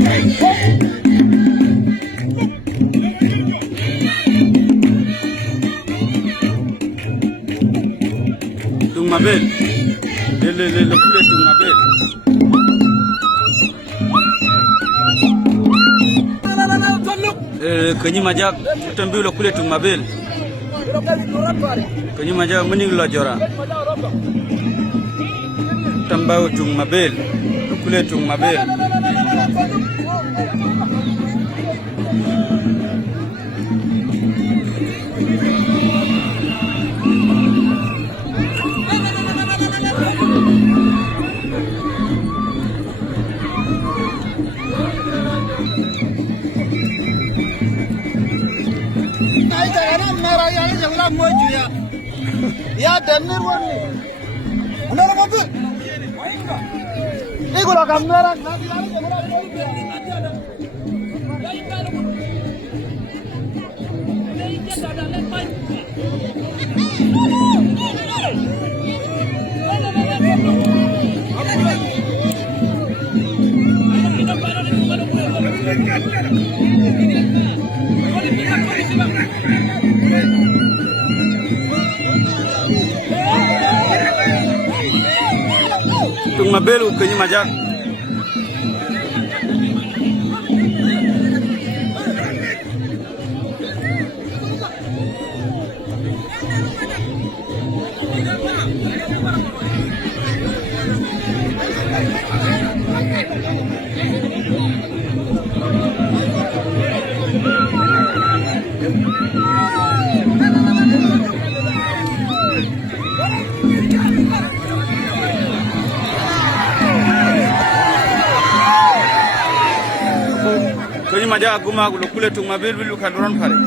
Tung Mabel. Le kule Tung Mabel. Kanyi majak tambi lo kule Tung Mabel. Kanyi majak mening lo jora. Tambau Tung Mabel. Kule Tung Mabel. Ya denir wani. Unar mobil. Ini gula kamera. Tung Mabel Kanyi majak. Kanyi majak guma lo kule Tung Mabel bilu kadoran pare.